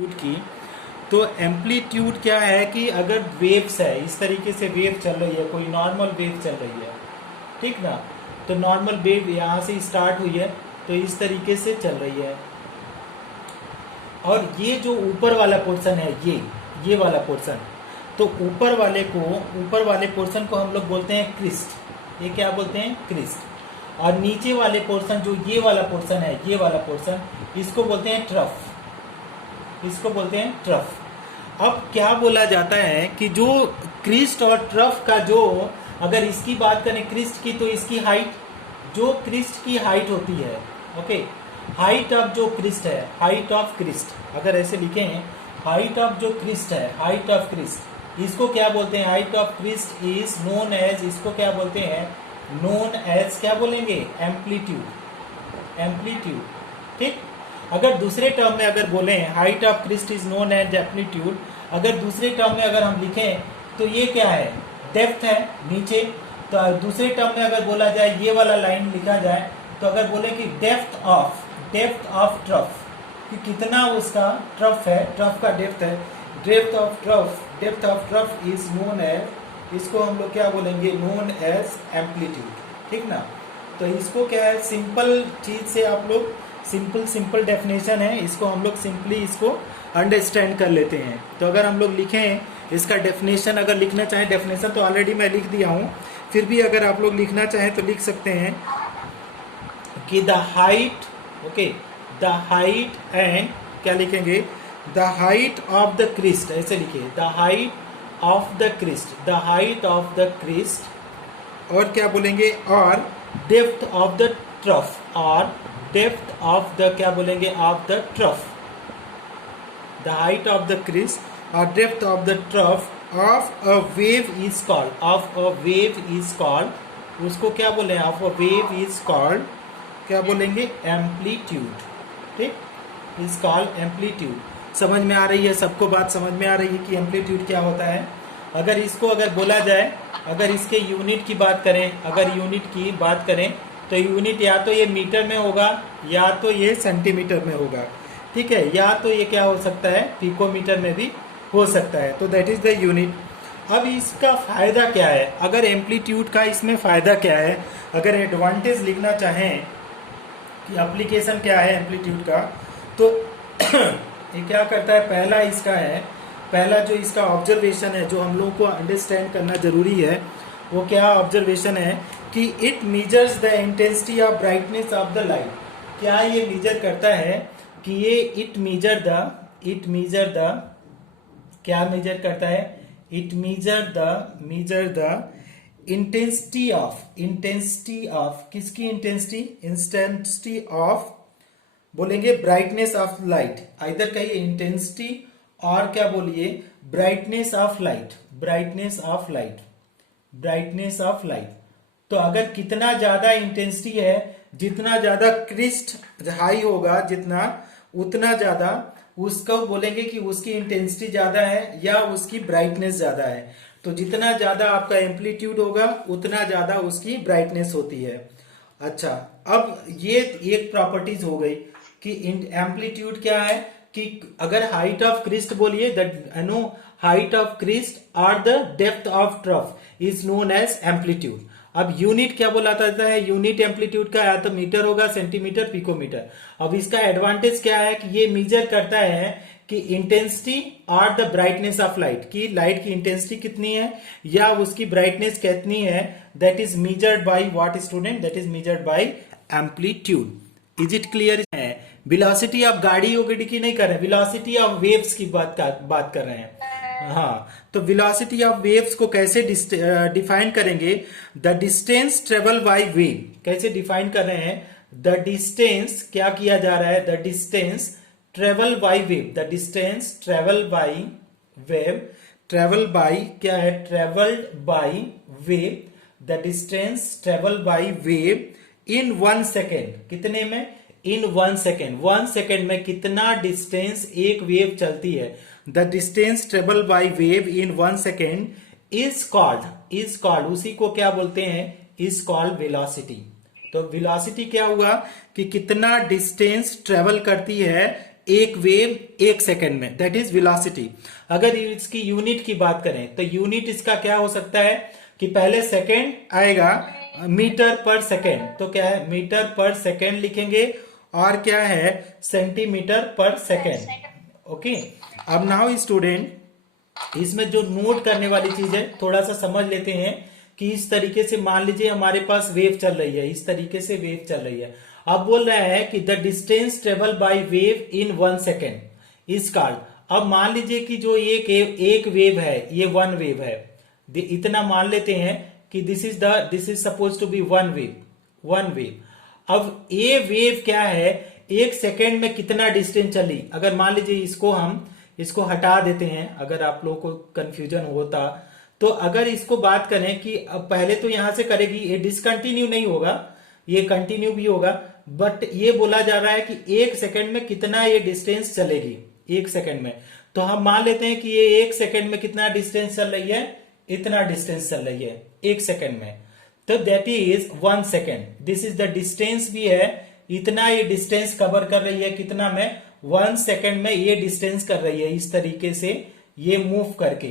की। तो एम्पलीट्यूड क्या है कि अगर वेव्स है, इस तरीके से वेव चल रही है, कोई नॉर्मल वेव चल रही है, ठीक ना। तो नॉर्मल वेव यहाँ से स्टार्ट हुई है, तो इस तरीके से चल रही है। और ये जो ऊपर वाला पोर्शन है, ये वाला पोर्शन, तो ऊपर वाले पोर्शन को हम लोग बोलते हैं क्रिस्ट। ये क्या बोलते हैं? क्रिस्ट। और नीचे वाले पोर्शन, जो ये वाला पोर्शन है, ये वाला पोर्शन, इसको बोलते हैं ट्रफ। इसको बोलते हैं ट्रफ। अब क्या बोला जाता है कि जो क्रिस्ट और ट्रफ का जो, अगर इसकी बात करें क्रिस्ट की, तो इसकी हाइट, जो क्रिस्ट की हाइट होती है, ओके, हाइट ऑफ जो क्रिस्ट है, हाइट ऑफ क्रिस्ट, अगर ऐसे लिखें, हाइट ऑफ जो क्रिस्ट है, हाइट ऑफ क्रिस्ट, इसको क्या बोलते हैं? Height of crest is known as, इसको क्या बोलते हैं? नोन एज, क्या बोलेंगे? एम्पलीट्यूड। एम्पलीट्यूड, ठीक। अगर दूसरे टर्म में अगर बोले height of crest is known as amplitude, अगर दूसरे टर्म में अगर हम लिखें तो ये क्या है? डेप्थ है नीचे। तो दूसरे टर्म में अगर बोला जाए, ये वाला लाइन लिखा जाए, तो अगर बोले कि डेप्थ ऑफ ट्रफ, कि कितना उसका ट्रफ है, ट्रफ का डेप्थ है, depth of trough is known as, इसको हम लोग क्या बोलेंगे? नोन एज एम्पलीट्यूड, ठीक ना। तो इसको क्या है, सिंपल चीज से आप लोग, सिंपल डेफिनेशन है, इसको हम लोग सिंपली इसको अंडरस्टैंड कर लेते हैं। तो अगर हम लोग लिखें इसका डेफिनेशन, अगर लिखना चाहें, डेफिनेशन तो ऑलरेडी मैं लिख दिया हूं, फिर भी अगर आप लोग लिखना चाहें तो लिख सकते हैं कि the height, okay, the height and, क्या लिखेंगे? The height of the crest, ऐसे लिखिए, the height of the crest, the height of the crest, और क्या बोलेंगे? और डेप्थ ऑफ द ट्रफ, और डेप्थ ऑफ द, क्या बोलेंगे? Of the trough, the height of the crest और depth of the trough of a wave is called, of a wave is called, उसको क्या बोले? Of a wave is called, क्या बोलेंगे? Amplitude, ठीक, is called amplitude. समझ में आ रही है सबको? बात समझ में आ रही है कि एम्पलीट्यूड क्या होता है? अगर इसको अगर बोला जाए, अगर इसके यूनिट की बात करें, अगर यूनिट की बात करें, तो यूनिट या तो ये मीटर में होगा, या तो ये सेंटीमीटर में होगा, ठीक है, या तो ये क्या हो सकता है? पिकोमीटर में भी हो सकता है। तो दैट इज द यूनिट। अब इसका फायदा क्या है? अगर एम्पलीट्यूड का इसमें फायदा क्या है, अगर एडवांटेज लिखना चाहें कि एप्लीकेशन क्या है एम्पलीट्यूड का, तो ये क्या करता है? पहला इसका है, पहला जो इसका ऑब्जर्वेशन है, जो हम लोगों को अंडरस्टैंड करना जरूरी है, वो क्या ऑब्जर्वेशन है कि it measures the intensity of brightness of the light. क्या ये मेजर करता है कि ये इट मेजर द, क्या मेजर करता है? It measure the intensity of, किसकी इंटेंसिटी? इंटेंसिटी ऑफ, बोलेंगे ब्राइटनेस ऑफ लाइट, इधर कहिए इंटेंसिटी, और क्या बोलिए? Brightness of light, brightness of light, brightness of light. तो अगर कितना ज्यादा इंटेंसिटी है, जितना ज्यादा क्रिस्ट हाई होगा, जितना, उतना ज्यादा उसको बोलेंगे कि उसकी इंटेंसिटी ज्यादा है या उसकी ब्राइटनेस ज्यादा है। तो जितना ज्यादा आपका एम्पलीट्यूड होगा, उतना ज्यादा उसकी ब्राइटनेस होती है। अच्छा, अब ये एक प्रॉपर्टीज हो गई कि एम्पलीट्यूड क्या है, कि अगर हाइट ऑफ क्रिस्ट बोलिए, नो, हाइट ऑफ क्रिस्ट और the depth of trough is known as amplitude. अब यूनिट क्या बोला जाता है? यूनिट एम्पलीट्यूड का या तो मीटर होगा, सेंटीमीटर, पिकोमीटर। अब इसका एडवांटेज क्या है कि ये मेजर करता है कि इंटेंसिटी और द ब्राइटनेस ऑफ लाइट, की लाइट की इंटेंसिटी कितनी है या उसकी ब्राइटनेस कितनी है, that is measured by what student? That is measured by amplitude. Is it clear? है वेलोसिटी ऑफ गाड़ी वगड़ी की नहीं कर रहे हैं, वेलोसिटी ऑफ वेव्स की बात कर रहे हैं। हाँ, तो वेलोसिटी ऑफ वेव्स को कैसे डिफाइन करेंगे? The distance travel by wave, कैसे डिफाइन कर रहे हैं? द डिस्टेंस, क्या किया जा रहा है? The distance travel by wave, the distance travel by wave, travel by क्या है? Travelled by wave, the distance travel by wave in 1 second, कितने में? इन 1 सेकेंड, 1 सेकेंड में कितना डिस्टेंस एक वेव चलती है? The distance travel by wave in 1 second is called, उसी को क्या बोलते हैं? Is called velocity. तो वेलोसिटी क्या हुआ कि कितना डिस्टेंस ट्रेवल करती है एक वेव एक सेकंड में, दैट इज वेलोसिटी। अगर इसकी यूनिट की बात करें तो यूनिट इसका क्या हो सकता है कि पहले सेकंड आएगा मीटर पर सेकंड, तो क्या है मीटर पर सेकंड लिखेंगे और क्या है सेंटीमीटर पर सेकंड। ओके, अब नाउ स्टूडेंट इसमें जो नोट करने वाली चीज है थोड़ा सा समझ लेते हैं कि इस तरीके से मान लीजिए हमारे पास वेव चल रही है, इस तरीके से वेव चल रही है। अब बोल रहा है कि the distance travel by wave in 1 second is called. अब मान लीजिए कि जो एक वेव है, ये वन वेव है, इतना मान लेते हैं कि this is suppose to be one wave. अब ये वेव क्या है, एक सेकेंड में कितना डिस्टेंस चली। अगर मान लीजिए इसको हटा देते हैं, अगर आप लोगों को कंफ्यूजन होता तो अगर इसको बात करें कि अब पहले तो यहां से करेगी, ये डिसकंटिन्यू नहीं होगा, ये कंटिन्यू भी होगा, बट ये बोला जा रहा है कि एक सेकंड में कितना ये डिस्टेंस चलेगी एक सेकंड में। तो हम मान लेते हैं कि ये एक सेकंड में कितना डिस्टेंस चल रही है, इतना डिस्टेंस चल रही है एक सेकंड में, तो that is 1 second. This is the distance भी है, इतना ये डिस्टेंस कवर कर रही है, कितना में 1 सेकंड में ये डिस्टेंस कर रही है, इस तरीके से ये मूव करके।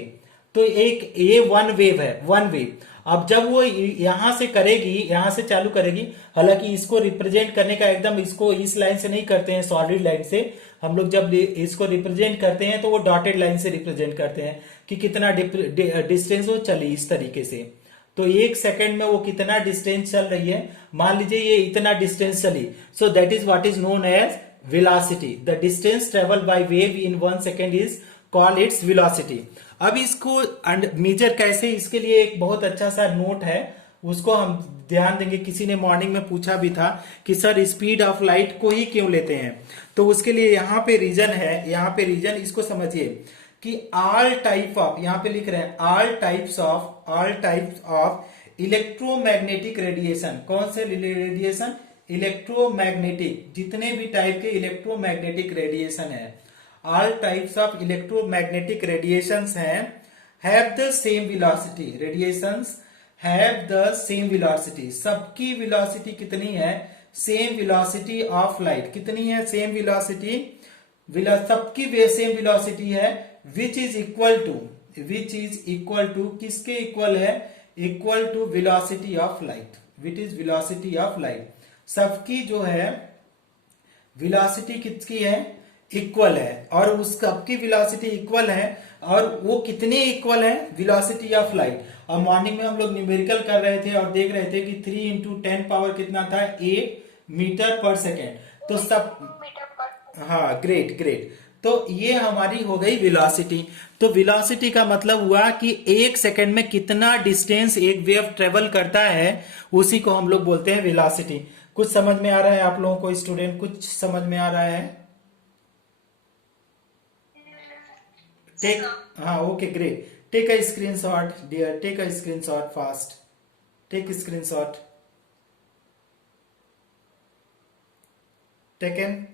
तो एक ये वन वेव है, वन वेव। अब जब वो यहां से करेगी, यहां से चालू करेगी, हालांकि इसको रिप्रेजेंट करने का एकदम इसको इस लाइन से नहीं करते हैं, सॉलिड लाइन से हम लोग जब इसको रिप्रेजेंट करते हैं तो वो डॉटेड लाइन से रिप्रेजेंट करते हैं कि कितना डिस्टेंस वो चली इस तरीके से। तो एक सेकंड में वो कितना डिस्टेंस चल रही है, मान लीजिए ये इतना डिस्टेंस चली, so that is what is known as velocity. The distance travel by wave in 1 second is call its velocity. अब इसको मेजर कैसे, इसके लिए एक बहुत अच्छा सा नोट है, उसको हम ध्यान देंगे। किसी ने मॉर्निंग में पूछा भी था कि सर स्पीड ऑफ लाइट को ही क्यों लेते हैं, तो उसके लिए यहाँ पे रीजन है, यहाँ पे रीजन इसको समझिए कि ऑल टाइप ऑफ, यहाँ पे लिख रहे हैं all types of electromagnetic radiation. कौन से रेडिएशन, इलेक्ट्रोमैग्नेटिक, जितने भी टाइप के इलेक्ट्रोमैग्नेटिक रेडिएशन है, all types of electromagnetic radiations हैं, have the same velocity. Radiations have the same velocity, सबकी वेलोसिटी कितनी है, सेम वेलोसिटी ऑफ लाइट। कितनी है, सेम वेलोसिटी, सबकी सेम वेलोसिटी है, विच इज इक्वल टू किसके इक्वल है, equal to velocity of light, which is velocity of light. सबकी जो है वेलोसिटी किसकी है, इक्वल है, और उस सबकी वेलोसिटी इक्वल है, और वो कितनी इक्वल है, वेलोसिटी ऑफ लाइट। और मॉर्निंग में हम लोग न्यूमेरिकल कर रहे थे और देख रहे थे कि 3 इंटू 10 पावर कितना था, 8 मीटर पर सेकेंड। तो सब, हाँ ग्रेट। तो ये हमारी हो गई वेलोसिटी। तो वेलोसिटी का मतलब हुआ कि एक सेकंड में कितना डिस्टेंस एक वेव ट्रेवल करता है, उसी को हम लोग बोलते हैं वेलोसिटी। कुछ समझ में आ रहा है आप लोगों को स्टूडेंट, कुछ समझ में आ रहा है? टेक, हाँ okay great, take a screenshot dear, take a screenshot fast, take screenshot, taken,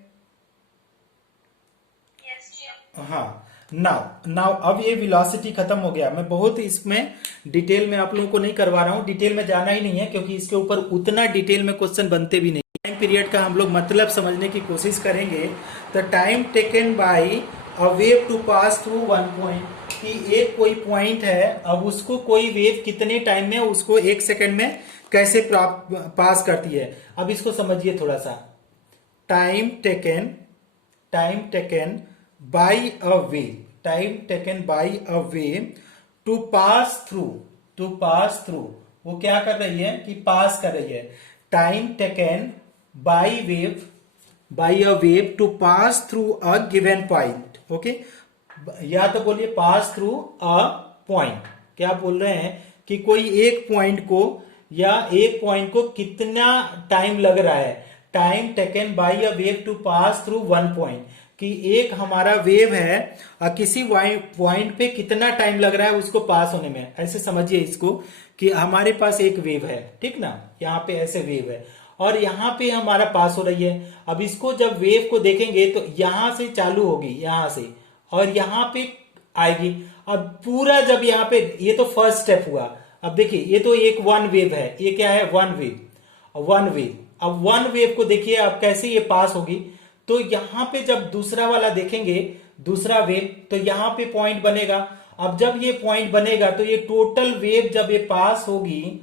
हाँ। नाउ अब ये वेलोसिटी खत्म हो गया। मैं बहुत इसमें डिटेल में आप लोगों को नहीं करवा रहा हूं, डिटेल में जाना ही नहीं है क्योंकि इसके ऊपर उतना डिटेल में क्वेश्चन बनते भी नहीं। टाइम पीरियड का हम लोग मतलब समझने की कोशिश करेंगे। तो time taken by a wave to pass through one point, कि एक कोई पॉइंट है, अब उसको कोई वेव कितने टाइम में उसको एक सेकंड में कैसे पास करती है। अब इसको समझिए थोड़ा सा। Time taken by a wave, time taken by a wave to pass through, वो क्या कर रही है कि पास कर रही है। Time taken by a wave to pass through a given point. Okay, या तो बोलिए पास थ्रू अ पॉइंट। क्या बोल रहे हैं कि कोई एक पॉइंट को कितना टाइम लग रहा है। Time taken by a wave to pass through one point, कि एक हमारा वेव है और किसी पॉइंट पे कितना टाइम लग रहा है उसको पास होने में। ऐसे समझिए इसको कि हमारे पास एक वेव है, ठीक ना, यहाँ पे ऐसे वेव है और यहाँ पे हमारा पास हो रही है। अब इसको जब वेव को देखेंगे तो यहां से चालू होगी, यहां से, और यहाँ पे आएगी। अब पूरा जब यहाँ पे, ये तो फर्स्ट स्टेप हुआ। अब देखिए ये तो एक वन वेव है, ये क्या है, वन वेव। अब वन वेव को देखिए अब कैसे ये पास होगी। तो यहां पे जब दूसरा वाला देखेंगे, दूसरा वेव, तो यहां पे पॉइंट बनेगा। अब जब ये पॉइंट बनेगा तो ये टोटल वेव जब ये पास होगी,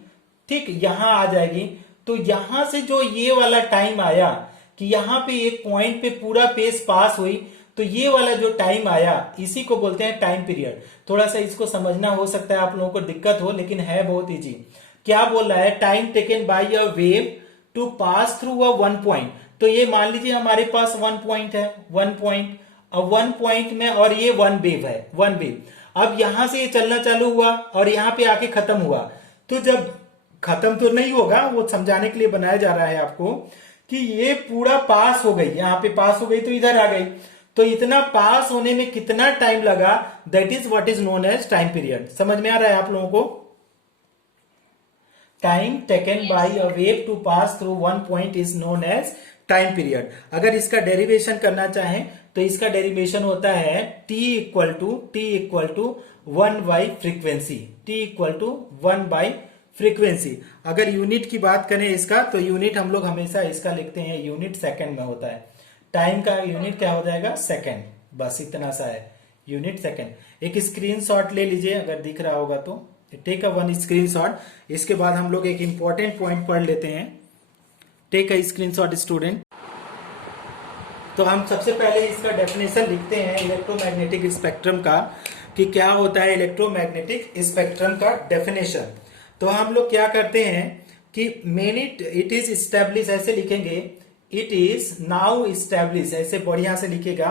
ठीक, यहां आ जाएगी, तो यहां से जो ये वाला टाइम आया कि यहां पे एक पॉइंट पे पूरा पेस पास हुई, तो ये वाला जो टाइम आया इसी को बोलते हैं टाइम पीरियड। थोड़ा सा इसको समझना हो सकता है आप लोगों को दिक्कत हो, लेकिन है बहुत इजी। क्या बोल रहा है, time taken by a wave to pass through a one point. तो ये मान लीजिए हमारे पास वन पॉइंट है, वन पॉइंट, अब वन पॉइंट में, और ये वन वेव है, वन वेव। अब यहां से ये चलना चालू हुआ और यहां पे आके खत्म हुआ। तो जब खत्म तो नहीं होगा, वो समझाने के लिए बनाया जा रहा है आपको कि ये पूरा पास हो गई, यहां पे पास हो गई तो इधर आ गई। तो इतना पास होने में कितना टाइम लगा, that is what is known as time period. समझ में आ रहा है आप लोगों को? Time taken by a wave to pass through one point is known as time period. अगर इसका डेरिवेशन करना चाहें तो इसका डेरिवेशन होता है t equal to one by frequency, t equal to one by frequency. अगर यूनिट की बात करें इसका, तो यूनिट हम लोग हमेशा इसका लिखते हैं, यूनिट सेकंड में होता है। टाइम का यूनिट क्या हो जाएगा, सेकंड, बस इतना सा है, यूनिट सेकंड। एक स्क्रीनशॉट ले लीजिए अगर दिख रहा होगा तो, टेक अ वन स्क्रीनशॉट। इसके बाद हम लोग एक इंपॉर्टेंट पॉइंट पढ़ लेते हैं। Take a screenshot student. तो हम सबसे पहले इसका डेफिनेशन लिखते हैं इलेक्ट्रोमैग्नेटिक स्पेक्ट्रम का, कि क्या होता है इलेक्ट्रोमैग्नेटिक स्पेक्ट्रम का डेफिनेशन। तो हम लोग क्या करते हैं कि इट इज स्टैब्लिश, ऐसे लिखेंगे, इट इज नाउ स्टैब्लिश, ऐसे बढ़िया से लिखेगा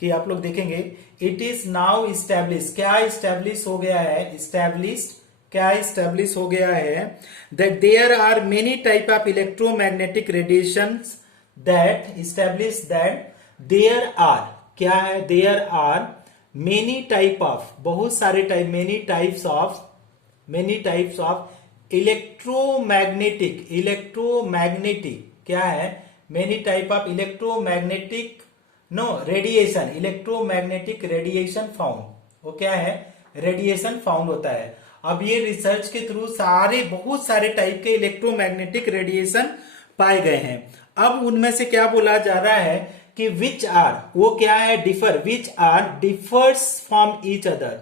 कि आप लोग देखेंगे, इट इज नाउ स्टैब्लिश, क्या स्टैब्लिश हो गया है, स्टैब्लिश्ड, क्या स्टैब्लिश हो गया है, that there are many type of electromagnetic radiations, that establish that there are, क्या है, there are many type of, बहुत सारे type, many types of electromagnetic, क्या है, many type of electromagnetic radiation, electromagnetic radiation found. वो क्या है, radiation found होता है। अब ये रिसर्च के थ्रू बहुत सारे टाइप के इलेक्ट्रोमैग्नेटिक रेडिएशन पाए गए हैं। अब उनमें से क्या बोला जा रहा है कि विच आर, वो क्या है, differ, which are differs from each other,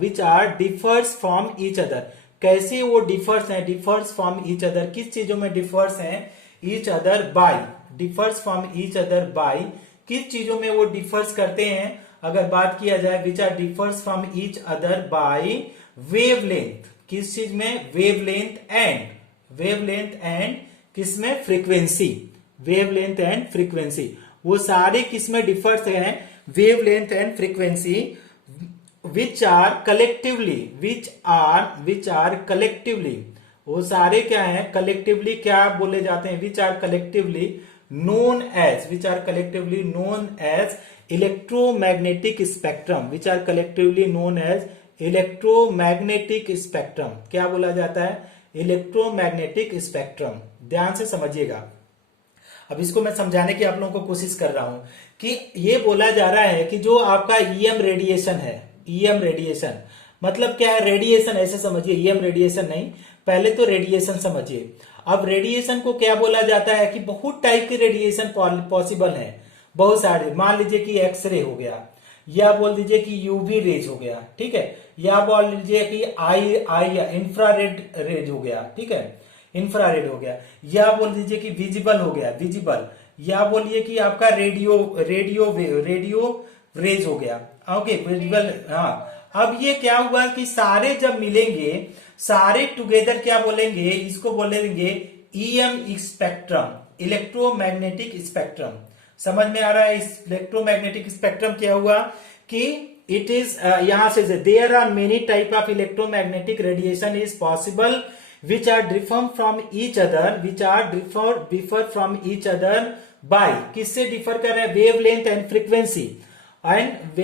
which are differs from each other. कैसे वो डिफर्स है, डिफर्स फ्रॉम ईच अदर, किस चीजों में डिफर्स है, each other bye, differs from each other bye, किस चीजों में वो डिफर्स करते हैं। अगर बात किया जाए which are differs from each other by wavelength, किस चीज में, वेवलेंथ एंड किस में, फ्रीक्वेंसी, वेवलेंथ एंड फ्रीक्वेंसी। वो सारे किस में डिफर्स हैं, wavelength and frequency, which are collectively, वो सारे क्या है, कलेक्टिवली क्या बोले जाते हैं, which are collectively known as electromagnetic spectrum, which are collectively known as electromagnetic spectrum. क्या बोला जाता है, इलेक्ट्रोमैग्नेटिक स्पेक्ट्रम। ध्यान से समझिएगा। अब इसको मैं समझाने की आप लोगों को कोशिश कर रहा हूं कि ये बोला जा रहा है कि जो आपका ईएम रेडिएशन है, ईएम रेडिएशन मतलब क्या है, रेडिएशन ऐसे समझिए, ईएम रेडिएशन नहीं, पहले तो रेडिएशन समझिए। अब रेडिएशन को क्या बोला जाता है कि बहुत टाइप के रेडिएशन पॉसिबल है, बहुत सारे। मान लीजिए कि एक्सरे हो गया, या बोल दीजिए कि यूवी रेज हो गया, ठीक है, या बोल लीजिए कि आई इंफ्रारेड रेज हो गया, ठीक है, इंफ्रारेड हो गया, या बोल दीजिए कि विजिबल हो गया, विजिबल, या बोलिए कि आपका रेडियो रेज हो गया, ओके, विजिबल। हाँ, अब ये क्या हुआ कि सारे जब मिलेंगे, सारे टुगेदर क्या बोलेंगे, इसको बोलेंगे ईएम स्पेक्ट्रम, इलेक्ट्रोमैग्नेटिक स्पेक्ट्रम। समझ में आ रहा है, इलेक्ट्रोमैग्नेटिक स्पेक्ट्रम क्या हुआ कि इट इज, यहां से there are many type of electromagnetic radiation is possible which are differ from each other by, किससे डिफर कर रहे हैं, wavelength and frequency, and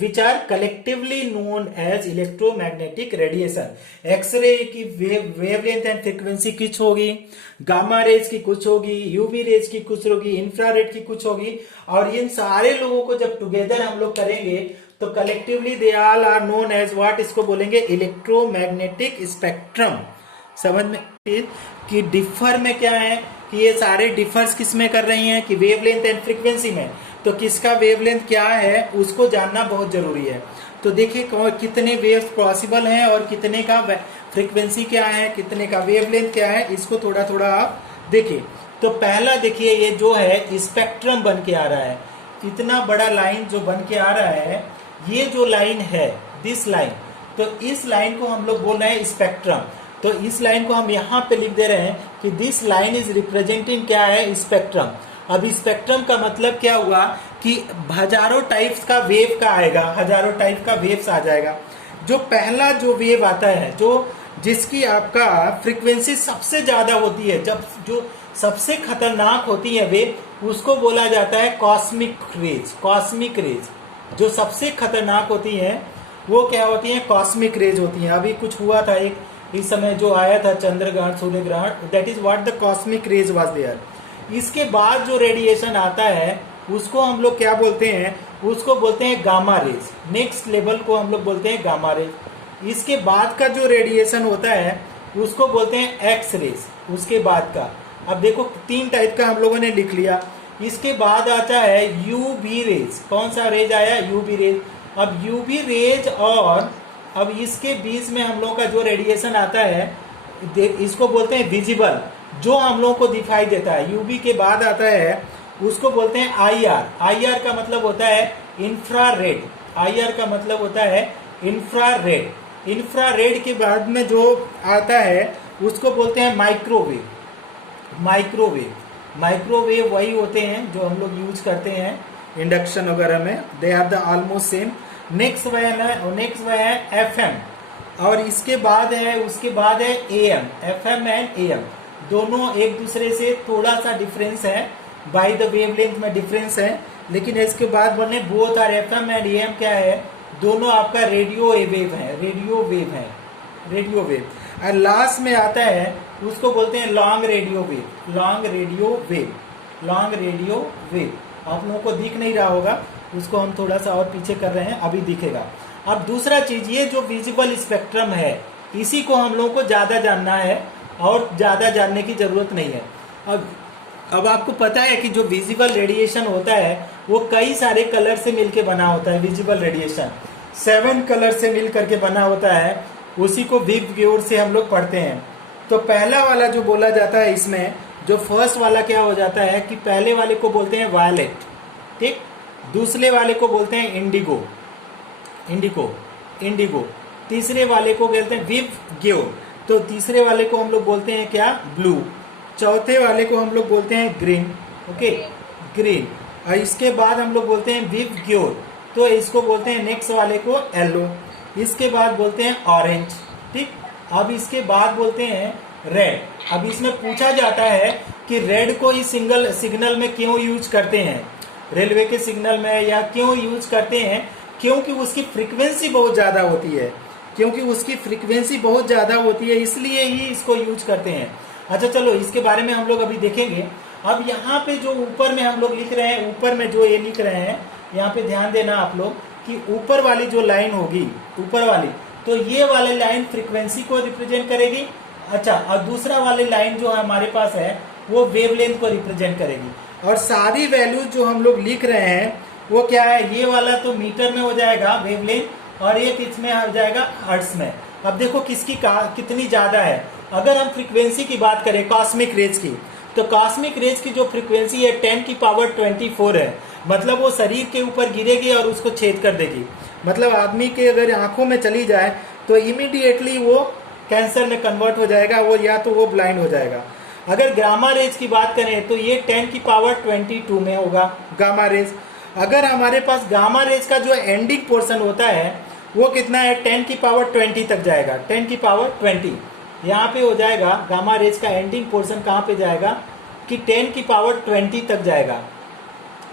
which are collectively known as electromagnetic radiation। X ray की wavelength and frequency कुछ होगी, gamma rays की कुछ होगी, यूवी रेज की कुछ होगी, इंफ्रारेड की कुछ होगी, और इन सारे लोगों को जब टुगेदर हम लोग करेंगे तो collectively they all are known as what, इसको बोलेंगे इलेक्ट्रोमैग्नेटिक स्पेक्ट्रम। समझ में कि डिफर में क्या है कि ये सारे डिफर्स किस में कर रही हैं कि वेवलेंथ एंड फ्रीक्वेंसी में। तो किसका वेवलेंथ क्या है उसको जानना बहुत जरूरी है। तो देखिए कितने वेव्स पॉसिबल हैं और कितने का फ्रीक्वेंसी क्या है, कितने का वेवलेंथ क्या है, इसको थोड़ा थोड़ा आप देखिए। तो पहला देखिए ये जो है स्पेक्ट्रम बन के आ रहा है, इतना बड़ा लाइन जो बन के आ रहा है, ये जो लाइन है दिस लाइन, तो इस लाइन को हम लोग बोल रहे हैं स्पेक्ट्रम। तो इस लाइन को हम यहाँ पे लिख दे रहे हैं कि दिस लाइन इज रिप्रेजेंटिंग क्या है, स्पेक्ट्रम। अब स्पेक्ट्रम का मतलब क्या हुआ कि हजारों टाइप्स का वेव का आएगा, हजारों टाइप का वेव्स आ जाएगा। जो पहला जो वेव आता है जो जिसकी आपका फ्रीक्वेंसी सबसे ज्यादा होती है, जब जो सबसे खतरनाक होती है वेव, उसको बोला जाता है कॉस्मिक रेज। कॉस्मिक रेज जो सबसे खतरनाक होती है वो क्या होती है, कॉस्मिक रेज होती है। अभी कुछ हुआ था एक इस समय जो आया था चंद्र ग्रहण, सूर्य ग्रहण, that is what the cosmic rays was there. इसके बाद जो रेडिएशन आता है उसको हम लोग क्या बोलते हैं, उसको बोलते हैं गामा रेज। नेक्स्ट लेवल को हम लोग बोलते हैं गामा रेज। इसके बाद का जो रेडिएशन होता है उसको बोलते हैं एक्स रेज। उसके बाद का, अब देखो 3 टाइप का हम लोगों ने लिख लिया। इसके बाद आता है यूवी रेज। कौन सा रेज आया, यूवी रेज। अब यूवी रेज और अब इसके बीच में हम लोग का जो रेडिएशन आता है इसको बोलते हैं विजिबल, जो हम लोग को दिखाई देता है। यूवी के बाद आता है उसको बोलते हैं आईआर। आईआर का मतलब होता है इंफ्रारेड। आईआर का मतलब होता है इंफ्रारेड। इंफ्रारेड के बाद में जो आता है उसको बोलते हैं माइक्रोवेव। माइक्रोवेव माइक्रोवेव वही होते हैं जो हम लोग यूज करते हैं इंडक्शन वगैरह में, they are the almost same. Next वह है एफएम और इसके बाद है उसके बाद है एएम। एफएम एंड एएम दोनों एक दूसरे से थोड़ा सा डिफरेंस है, बाय द वेवलेंथ में डिफरेंस है, लेकिन इसके बाद बने both are FM and AM क्या है, दोनों आपका रेडियो वेव है। रेडियो वेव है, रेडियो वेव। और लास्ट में आता है उसको बोलते हैं long radio wave. Long radio wave, long radio wave. आप लोगों को दिख नहीं रहा होगा, उसको हम थोड़ा सा और पीछे कर रहे हैं, अभी दिखेगा। अब दूसरा चीज, ये जो विजिबल स्पेक्ट्रम है इसी को हम लोगों को ज्यादा जानना है और ज्यादा जानने की जरूरत नहीं है। अब आपको पता है कि जो विजिबल रेडिएशन होता है वो कई सारे कलर से मिलके बना होता है। विजिबल रेडिएशन 7 कलर से मिल करके बना होता है, उसी को विव की ओर से हम लोग पढ़ते हैं। तो पहला वाला जो बोला जाता है इसमें, जो फर्स्ट वाला क्या हो जाता है कि पहले वाले को बोलते हैं वायलेट, ठीक। दूसरे वाले को बोलते हैं इंडिगो, इंडिगो, इंडिगो। तीसरे वाले को बोलते हैं विव ग्योर। तो तीसरे वाले को हम लोग बोलते हैं क्या, ब्लू। चौथे वाले को हम लोग बोलते हैं ग्रीन, ओके, ग्रीन। और इसके बाद हम लोग बोलते हैं विव ग्योर, तो इसको बोलते हैं नेक्स्ट वाले को येलो। इसके बाद बोलते हैं ऑरेंज, ठीक। अब इसके बाद बोलते हैं रेड। अब इसमें पूछा जाता है कि रेड को इस सिग्नल में क्यों यूज करते हैं, रेलवे के सिग्नल में, या क्यों यूज करते हैं, क्योंकि उसकी फ्रीक्वेंसी बहुत ज्यादा होती है। क्योंकि उसकी फ्रीक्वेंसी बहुत ज्यादा होती है इसलिए ही इसको यूज करते हैं। अच्छा चलो इसके बारे में हम लोग अभी देखेंगे। अब यहाँ पे जो ऊपर में हम लोग लिख रहे हैं, ऊपर में जो ये लिख रहे हैं, यहाँ पे ध्यान देना आप लोग कि ऊपर वाली जो लाइन होगी, ऊपर वाली, तो ये वाली लाइन फ्रीक्वेंसी को रिप्रेजेंट करेगी। अच्छा, और दूसरा वाली लाइन जो हमारे पास है वो वेवलेंथ को रिप्रेजेंट करेगी। और सारी वैल्यूज जो हम लोग लिख रहे हैं वो क्या है, ये वाला तो मीटर में हो जाएगा वेवलेंथ, और ये किस में आ जाएगा, हर्ट्ज में। अब देखो किसकी कितनी ज्यादा है। अगर हम फ्रीक्वेंसी की बात करें कॉस्मिक रेज की, तो कॉस्मिक रेज की जो फ्रीक्वेंसी है 10⁻24 है। मतलब वो शरीर के ऊपर गिरेगी और उसको छेद कर देगी। मतलब आदमी के अगर आंखों में चली जाए तो इमीडिएटली वो कैंसर में कन्वर्ट हो जाएगा, वो या तो वो ब्लाइंड हो जाएगा। अगर गामा रेज की बात करें तो ये 10⁻22 में होगा गामा रेज। अगर हमारे पास गामा रेज का जो एंडिंग पोर्शन होता है वो कितना है, 10⁻20 तक जाएगा। 10⁻20 यहाँ पे हो जाएगा। गामा रेज का एंडिंग पोर्शन कहाँ पे जाएगा कि 10⁻20 तक जाएगा।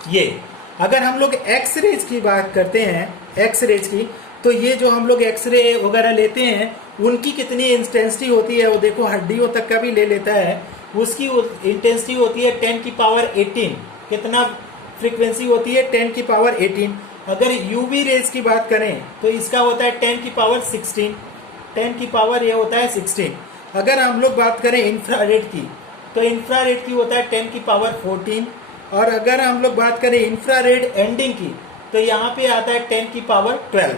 ये अगर हम लोग एक्स रेज की बात करते हैं, एक्स रेज की, तो ये जो हम लोग एक्सरे वगैरह लेते हैं उनकी कितनी इंटेंसिटी होती है, वो देखो हड्डियों तक का भी ले लेता है, उसकी इंटेंसिटी होती है 10⁻18। कितना फ्रीक्वेंसी होती है, 10⁻18। अगर यूवी रेज की बात करें तो इसका होता है 10⁻16। 10 की पावर ये होता है 16। अगर हम लोग बात करें इंफ्रारेड की, तो इंफ्रारेड की होता है 10 की पावर 14। और अगर हम लोग बात करें इंफ्रारेड एंडिंग की, तो यहाँ पे आता है 10 की पावर 12।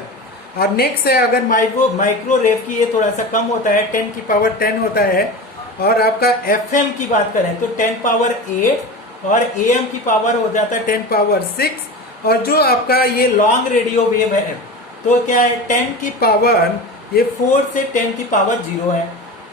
और नेक्स्ट है अगर माइक्रोवेव की, ये थोड़ा सा कम होता है, 10 की पावर 10 होता है। और आपका एफएम की बात करें तो 10 पावर 8, और एएम की पावर हो जाता है 10 पावर 6। और जो आपका ये लॉन्ग रेडियो वेव है तो क्या है 10 की पावर ये 4 से 10 की पावर 0 है,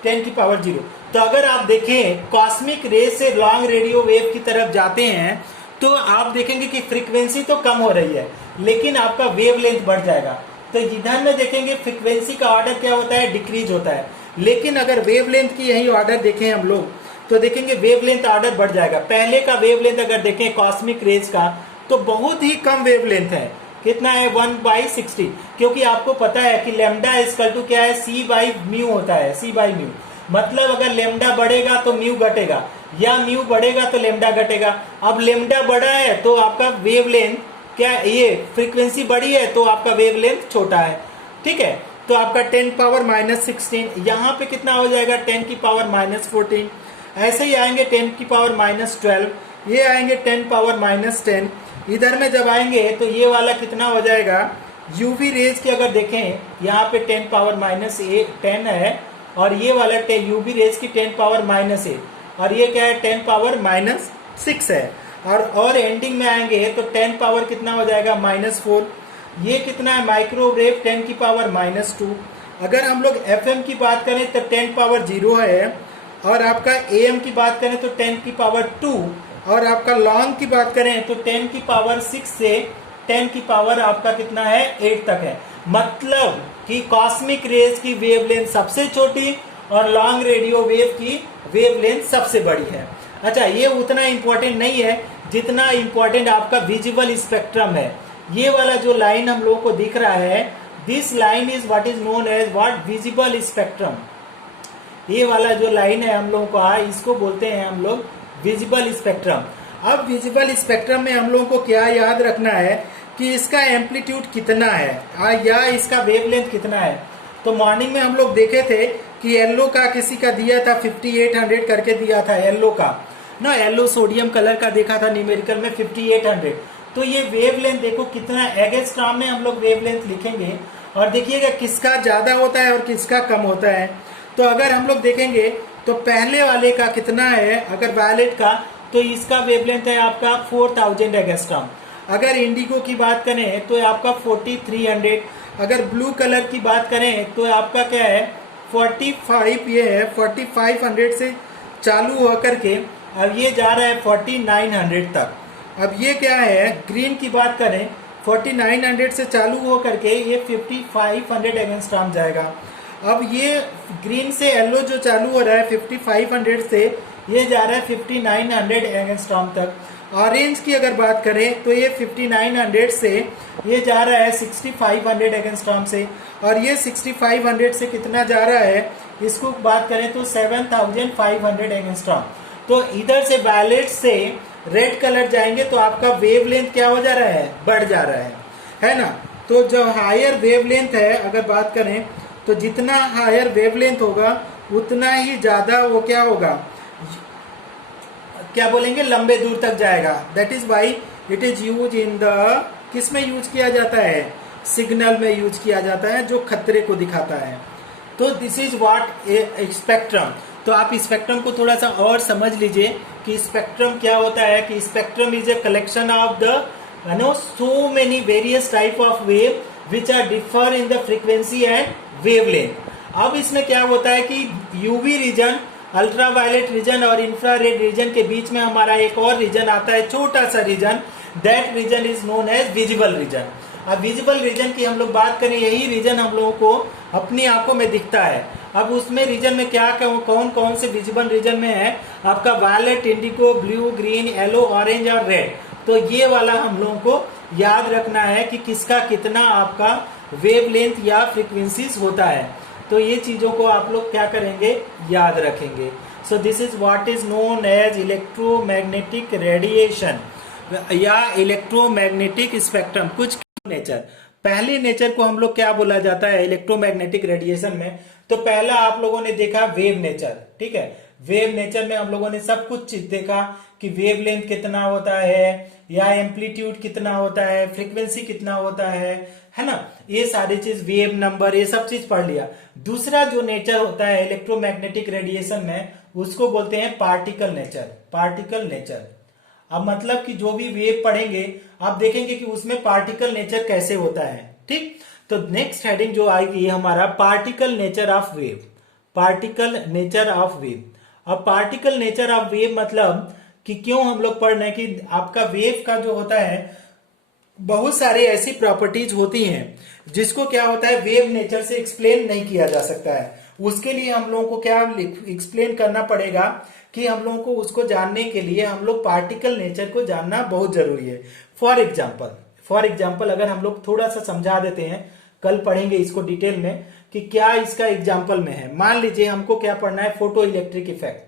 10 की पावर 0। तो अगर आप देखें कॉस्मिक रे से लॉन्ग रेडियो वेव की तरफ जाते हैं तो आप देखेंगे कि फ्रीक्वेंसी तो कम हो रही है लेकिन आपका वेव लेंथ बढ़ जाएगा। तो इधर में देखेंगे फ्रीक्वेंसी का ऑर्डर क्या होता है, डिक्रीज होता है। लेकिन अगर वेव लेंथ की यही ऑर्डर देखें हम लोग तो देखेंगे वेव लेंथ ऑर्डर बढ़ जाएगा। पहले का वेव लेंथ अगर देखें कॉस्मिक रेज का तो बहुत ही कम वेव लेंथ है, कितना है 1/60। क्योंकि आपको पता है कि लेमडा इक्वल टू क्या है, सी बाई म्यू होता है, सी बाई म्यू। मतलब अगर लेमडा बढ़ेगा तो म्यू घटेगा, या म्यू बढ़ेगा तो लेमडा घटेगा। अब लेमडा बढ़ा है तो आपका वेव लेंथ क्या, ये फ्रीक्वेंसी बड़ी है तो आपका वेव लेंथ छोटा है, ठीक है। तो आपका 10 पावर -16 यहाँ पे कितना हो जाएगा 10 की पावर -14। ऐसे ही आएंगे 10 की पावर -12, ये आएंगे 10 पावर -10। इधर में जब आएंगे तो ये वाला कितना हो जाएगा, यूवी रेज की अगर देखें यहाँ पे 10 पावर -10 है, और ये वाला यूवी रेज की 10 पावर -8, और ये क्या है 10 पावर -6 है। और एंडिंग में आएंगे तो 10 पावर कितना हो जाएगा -4। ये कितना है माइक्रोवेव 10 की पावर -2। अगर हम लोग एफएम की बात करें तो 10 पावर 0 है, और आपका एएम की बात करें तो 10 की पावर 2, और आपका लॉन्ग की बात करें तो 10 की पावर 6 से 10 की पावर आपका कितना है 8 तक है। मतलब कि कॉस्मिक रेज की वेवलेंथ सबसे छोटी और लॉन्ग रेडियो वेव की वेवलेंथ सबसे बड़ी है। अच्छा, ये उतना इंपॉर्टेंट नहीं है जितना इंपॉर्टेंट आपका विजिबल स्पेक्ट्रम है। ये वाला जो लाइन हम लोगों को दिख रहा है, this line is what is known as what, visible spectrum. ये वाला जो लाइन है हम लोगों को इसको बोलते हैं हम लोग विजिबल स्पेक्ट्रम। अब विजिबल स्पेक्ट्रम में हम लोगों को क्या याद रखना है कि इसका एम्पलीट्यूड कितना है या इसका वेवलेंथ कितना है। तो मॉर्निंग में हम लोग देखे थे कि येलो का किसी का दिया था 5800 करके दिया था, येलो का ना, येलो सोडियम कलर का देखा था न्यूमेरिकल में 5800। तो ये वेवलेंथ देखो कितना, एगस्ट्रॉम में हम लोग वेवलेंथ लिखेंगे और देखिएगा किसका ज्यादा होता है और किसका कम होता है। तो अगर हम लोग देखेंगे तो पहले वाले का कितना है, अगर वायलेट का, तो इसका वेवलेंथ है आपका 4000 एगस्ट्रॉम। अगर इंडिगो की बात करें तो आपका 4300। अगर ब्लू कलर की बात करें तो आपका क्या है 45, ये है 4500 से चालू होकर के अब ये जा रहा है 4900 तक। अब ये क्या है, ग्रीन की बात करें 4900 से चालू होकर के ये 5500 एगस्ट्रॉम जाएगा। अब ये ग्रीन से येलो जो चालू हो रहा है 5500 से ये जा रहा है 5900 एंगस्ट्रॉम तक। ऑरेंज की अगर बात करें तो ये 5900 से ये जा रहा है 6500 एंगस्ट्रॉम से, और ये 6500 से कितना जा रहा है, इसको बात करें तो 7500 एंगस्ट्रॉम। तो इधर से वायलेट से रेड कलर जाएंगे तो आपका वेवलेंथ क्या हो जा रहा है, बढ़ जा रहा है ना। तो जो हायर वेवलेंथ है अगर बात करें तो जितना हायर वेवलेंथ होगा उतना ही ज्यादा वो क्या होगा, क्या बोलेंगे, लंबे दूर तक जाएगा। That is why it is use in the, किस में यूज किया जाता है, सिग्नल में यूज किया जाता है जो खतरे को दिखाता है। तो this is what A spectrum. तो आप स्पेक्ट्रम को थोड़ा सा और समझ लीजिए कि स्पेक्ट्रम क्या होता है, कि spectrum is a collection of the so many various type of wave which are differ in the frequency and wavelength। अब इसमें क्या होता है कि यूवी रीजन, अल्ट्रावायलेट रीजन और इंफ्रारेड रीजन के बीच में हमारा एक और रीजन आता है, छोटा सा region, that region is known as visible region. अब विजिबल रीजन की हम लोग बात करें, यही रीजन हम लोगों को अपनी आंखों में दिखता है। अब उसमें रीजन में क्या कौन कौन से विजिबल रीजन में है, आपका violet, indigo, blue, green, yellow, orange और रेड। तो ये वाला हम लोगों को याद रखना है कि किसका कितना आपका वेवलेंथ या फ्रीक्वेंसीज होता है। तो ये चीजों को आप लोग क्या करेंगे, याद रखेंगे। So this is what is known as electromagnetic radiation या इलेक्ट्रोमैग्नेटिक स्पेक्ट्रम। कुछ नेचर, पहले नेचर को हम लोग क्या बोला जाता है इलेक्ट्रोमैग्नेटिक रेडिएशन में, तो पहला आप लोगों ने देखा वेव नेचर, ठीक है। वेव नेचर में हम लोगों ने सब कुछ चीज देखा कि वेव लेंथ कितना होता है या एम्पलीट्यूड कितना होता है, फ्रीक्वेंसी कितना होता है ना, ये सारी चीज, वेव नंबर, ये सब चीज पढ़ लिया। दूसरा जो नेचर होता है इलेक्ट्रोमैग्नेटिक रेडिएशन में, उसको बोलते हैं पार्टिकल नेचर। पार्टिकल नेचर, अब मतलब कि जो भी वेव पढ़ेंगे आप देखेंगे कि उसमें पार्टिकल नेचर कैसे होता है। ठीक, तो नेक्स्ट हेडिंग जो आएगी हमारा particle nature of wave. Particle nature of wave. अब पार्टिकल नेचर ऑफ वेव मतलब कि क्यों हम लोग पढ़ रहे हैं कि आपका वेव का जो होता है बहुत सारी ऐसी प्रॉपर्टीज होती हैं जिसको क्या होता है वेव नेचर से एक्सप्लेन नहीं किया जा सकता है। उसके लिए हम लोगों को क्या एक्सप्लेन करना पड़ेगा कि हम लोगों को उसको जानने के लिए हम लोग पार्टिकल नेचर को जानना बहुत जरूरी है। फॉर एग्जाम्पल अगर हम लोग थोड़ा सा समझा देते हैं, कल पढ़ेंगे इसको डिटेल में कि क्या इसका एग्जाम्पल में है। मान लीजिए हमको क्या पढ़ना है, photo electric effect.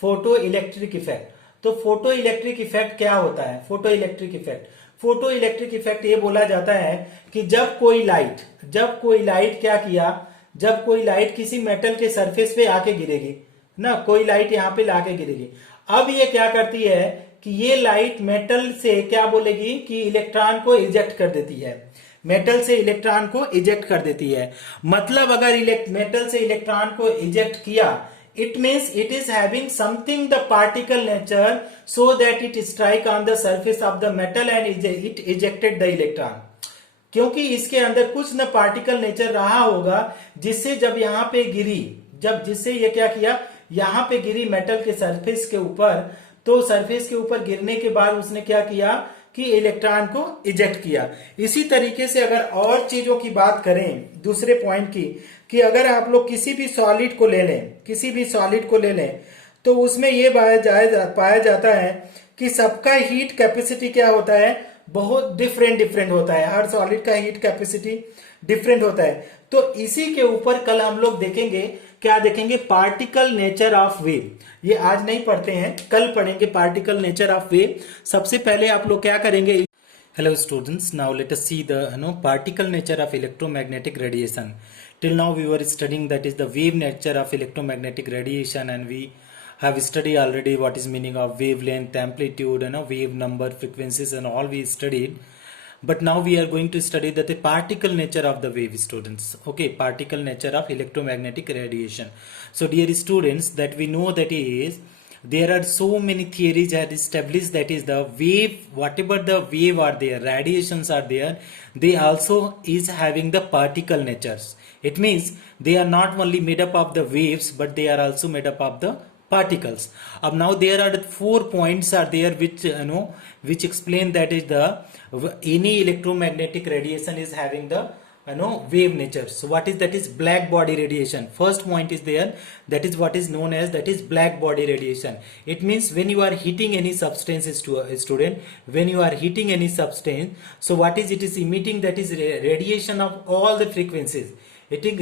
Photo electric effect, तो फोटो इलेक्ट्रिक इफेक्ट क्या होता है? Photo electric effect, photo electric effect ये बोला जाता है कि जब कोई लाइट क्या किया, जब कोई लाइट किसी मेटल के सरफेस पे आके गिरेगी ना, कोई लाइट यहाँ पे लाके गिरेगी, अब ये क्या करती है कि ये लाइट मेटल से क्या बोलेगी कि इलेक्ट्रॉन को इजेक्ट कर देती है, मेटल से इलेक्ट्रॉन को इजेक्ट कर देती है। मतलब अगर मेटल से इलेक्ट्रॉन को इजेक्ट किया, it means it is having something the particle nature so that it strike on the surface of the metal and it ejected the electron। क्योंकि इसके अंदर कुछ न पार्टिकल नेचर रहा होगा जिससे जब यहाँ पे गिरी, जब जिससे ये क्या किया, यहाँ पे गिरी मेटल के सरफेस के ऊपर, तो सरफेस के ऊपर गिरने के बाद उसने क्या किया कि इलेक्ट्रॉन को इजेक्ट किया। इसी तरीके से अगर और चीजों की बात करें दूसरे पॉइंट की, कि अगर आप लोग किसी भी सॉलिड को ले लें तो उसमें ये पाया जाता है कि सबका हीट कैपेसिटी क्या होता है, बहुत डिफरेंट होता है। हर सॉलिड का हीट कैपेसिटी डिफरेंट होता है। तो इसी के ऊपर कल हम लोग देखेंगे, क्या देखेंगे, पार्टिकल नेचर ऑफ वेव। ये आज नहीं पढ़ते हैं, कल पढ़ेंगे पार्टिकल नेचर ऑफ वेव। सबसे पहले आप लोग क्या करेंगे, hello students, now let us see the particle nature of electromagnetic radiation. Till now we were studying that is the wave nature of electromagnetic radiation, and we have studied already what is meaning of wavelength, amplitude, wave number, frequencies, and all we studied. But now we are going to study the particle nature of the wave, students. Okay, particle nature of electromagnetic radiation. So dear students, that we know that is there are so many theories that established that is the wave, whatever the wave are there, radiations are there, they also is having the particle natures. It means they are not only made up of the waves but they are also made up of the particles. Now there are 4 points are there which explain that is the any electromagnetic radiation is having the wave nature. So what is that is black body radiation. First point is there, that is what is known as that is black body radiation. It means when you are heating any substance, student, when you are heating any substance, so what is it is emitting, that is radiation of all the frequencies. It is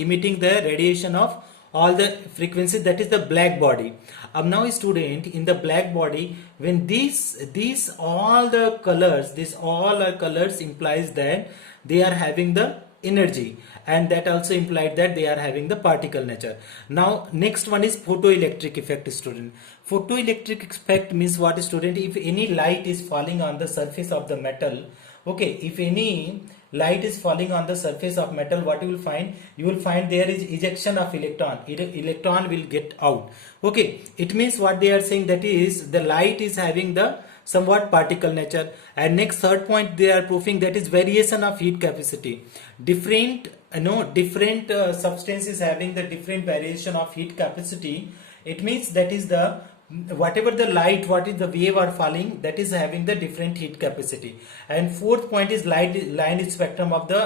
emitting the radiation of all the frequencies, that is the black body. Now student, in the black body, when these all the colors, this all are colors implies that they are having the energy, and that also implied that they are having the particle nature. Now next one is photoelectric effect, student. Photoelectric effect means what, student? If any light is falling on the surface of the metal, okay, if any light is falling on the surface of metal, what you will find? You will find there is ejection of electron. Electron will get out. Okay, it means what they are saying, that is the light is having the somewhat particle nature. And next third point they are proving, that is variation of heat capacity. Different substances having the different variation of heat capacity. It means that is the whatever the light, what is the wave are falling, that is having the different heat capacity. And fourth point is line spectrum of the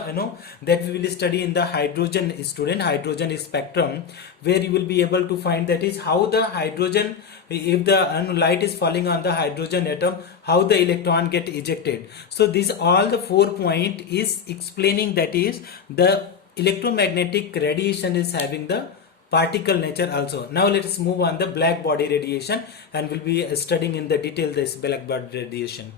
that we will study in the hydrogen, student, hydrogen spectrum, where you will be able to find that is how the hydrogen, if the light is falling on the hydrogen atom, how the electron get ejected. So these all the 4 point is explaining that is the electromagnetic radiation is having the particle nature also. Now let us move on the black body radiation, and we'll be studying in the detail this black body radiation.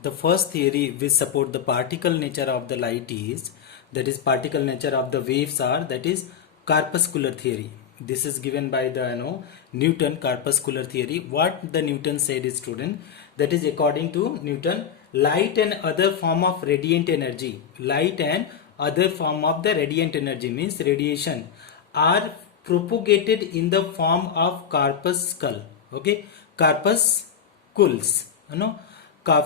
The first theory which support the particle nature of the light is, that is particle nature of the waves are, that is corpuscular theory. this is given by the Newton corpuscular theory. What the Newton said is, student, that is according to Newton, light and other form of radiant energy, light and other form of the radiant energy means radiation, are propagated in the form of corpuscle. Okay, corpuscles,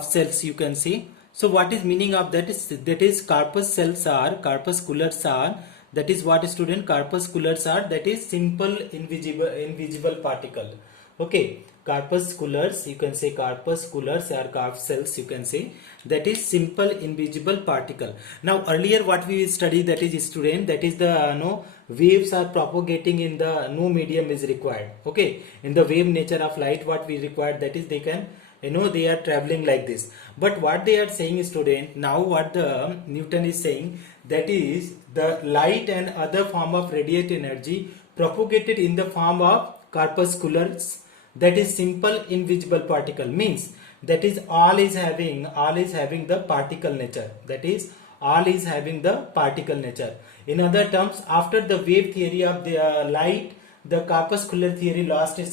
cells, you can see. So what is meaning of that is, corpuscles are, corpusculars are, that is what, student, corpusculars are, that is simple invisible particle. Okay, corpusculars, you can say corpusculars or corpuscles, you can say, that is simple invisible particle. Now earlier what we studied, that is, student, that is the waves are propagating in the no medium is required. Okay, in the wave nature of light, what we require, that is they can, they are traveling like this. But what they are saying, student, now what the Newton is saying, that is the light and other form of radiant energy propagated in the form of corpusculars, that is simple invisible particle, means that is all is having the particle nature, that is all is having the particle nature. In other terms, after the wave theory of the light, the corpuscular theory lost its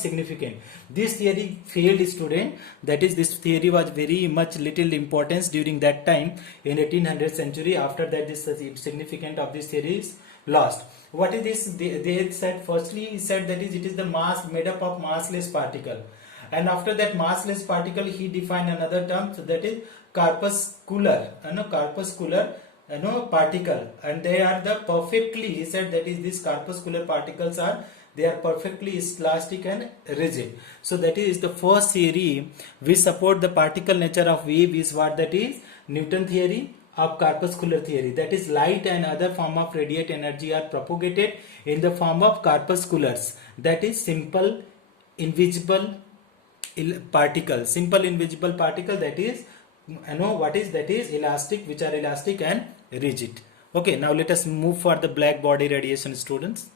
significant. This theory failed, student, that is this theory was very much little importance during that time in 1800th century. After that, this significance of this theory is lost. What is this? They said, firstly he said that is it is the mass made up of massless particle, and after that massless particle he defined another term, so that is corpuscular, corpuscular particle, and they are the perfectly, he said, that is these corpuscular particles are, they are perfectly elastic and rigid. So that is the first theory which support the particle nature of wave is what, that is Newton theory of corpuscular theory, that is light and other form of radiant energy are propagated in the form of corpusculars, that is simple invisible particle, that is what is, that is elastic, which are elastic and rigid. Okay, now let us move for the black body radiation, students.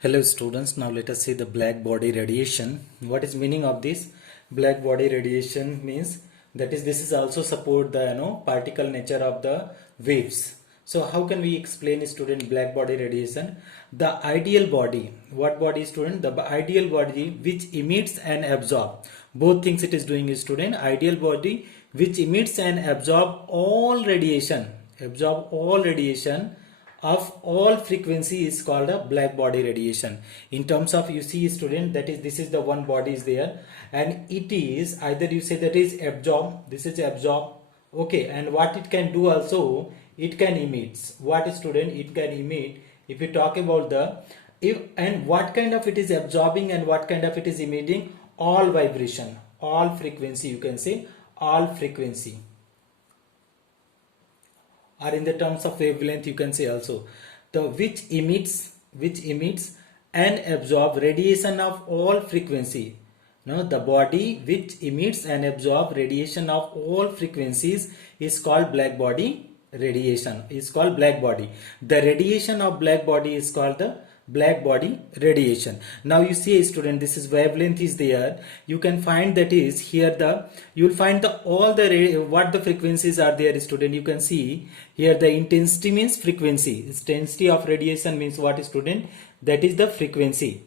Hello students, now let us see the black body radiation. What is meaning of this? Black body radiation means, that is this is also support the particle nature of the waves. So how can we explain, student, black body radiation? The ideal body, what body, student? The ideal body which emits and absorb, both things it is doing, student. Ideal body which emits and absorb all radiation of all frequency is called a black body radiation. In terms of, you see, student, that is this is the one body is there, and it is either, you say, that is absorb, this is absorb. Okay, and what it can do also, it can emit. What, student? It can emit. If you talk about the and what kind of it is absorbing and what kind of it is emitting, all vibration, all frequency, you can say all frequency, or in the terms of wavelength you can say also, the which emits and absorb radiation of all frequency. Now the body which emits and absorb radiation of all frequencies is called black body radiation, is called black body. The radiation of black body is called the black body radiation. Now you see, student, this is wavelength is there, you can find, that is here the, you will find the all the what the frequencies are there, student. You can see here the intensity means frequency, intensity of radiation means what, student? That is the frequency,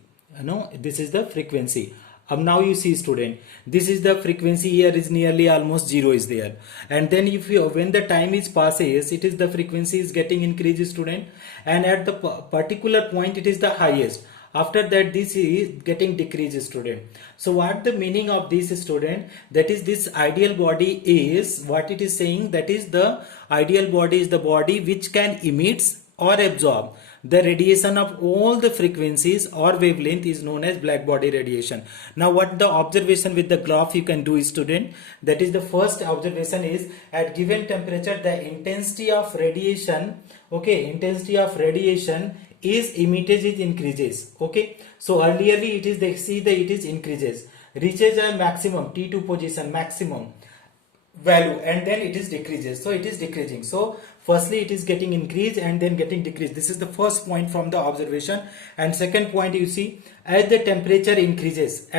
this is the frequency. Now you see, student, this is the frequency, here is nearly almost 0 is there, and then if you, when the time is passes, it is the frequency is getting increased, student, and at the particular point it is the highest. After that this is getting decreased, student. So what the meaning of this, student? That is this ideal body is what it is saying, that is the ideal body is the body which can emit or absorb the radiation of all the frequencies or wavelength is known as black body radiation. Now what the observation with the graph you can do, student? That is the first observation is, at given temperature the intensity of radiation, okay, intensity of radiation is emitted, it increases. Okay, so earlierly it is, they see that it is increases, reaches a maximum T2 position, maximum value, and then it is decreases, so it is decreasing. So firstly it is getting increased and then getting decreased. This is the first point from the observation. And second point, you see, as the temperature increases,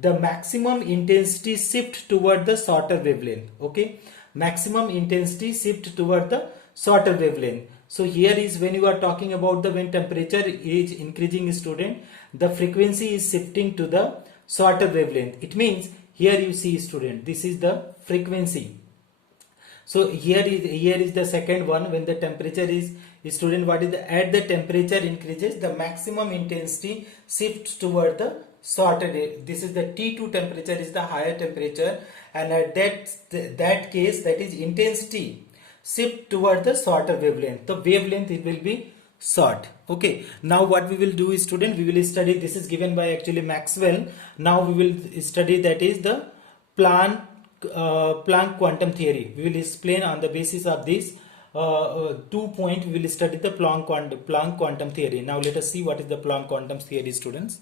the maximum intensity shift toward the shorter wavelength. Okay, maximum intensity shift toward the shorter wavelength. So here is when you are talking about the when temperature is increasing student, the frequency is shifting to the shorter wavelength. It means here you see student, this is the frequency. So here is the second one. When the temperature is student, what is the at the temperature increases, the maximum intensity shifts toward the shorter. This is the T2 temperature is the higher temperature, and at that case, that is intensity shift toward the shorter wavelength. The wavelength it will be short. Okay, now what we will do is student, we will study, this is given by actually Maxwell. Now we will study, that is the Planck quantum theory. We will explain on the basis of this 2 point. We will study the Planck quantum theory. Now let us see what is the Planck quantum theory, students.